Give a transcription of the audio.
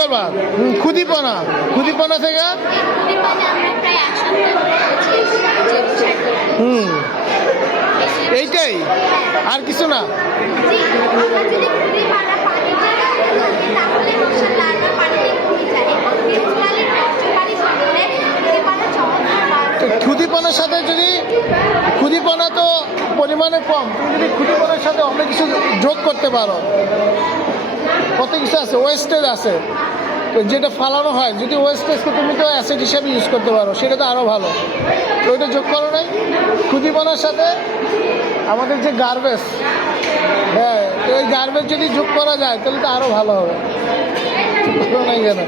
করবা? খুদিপনা থেকে এইটাই, আর কিছু না। খুদিপনার সাথে যদি খুদিপনা তো পরিমাণে কম, তুমি যদি খুদিপনার সাথে অনেক কিছু যোগ করতে পারো, কত কিছু আছে, ওয়েস্টেজ আছে, তো যেটা ফালানো হয়, যদি ওয়েস্টেজকে তুমি তো অ্যাসিড হিসাবে ইউজ করতে পারো, সেটা তো আরও ভালো। তো ওইটা যোগ করো নাই খুদিপনার সাথে আমাদের যে গার্বেজ, হ্যাঁ, তো ওই গার্বেজ যদি যোগ করা যায় তাহলে তো আরও ভালো হবে। নাই কেন?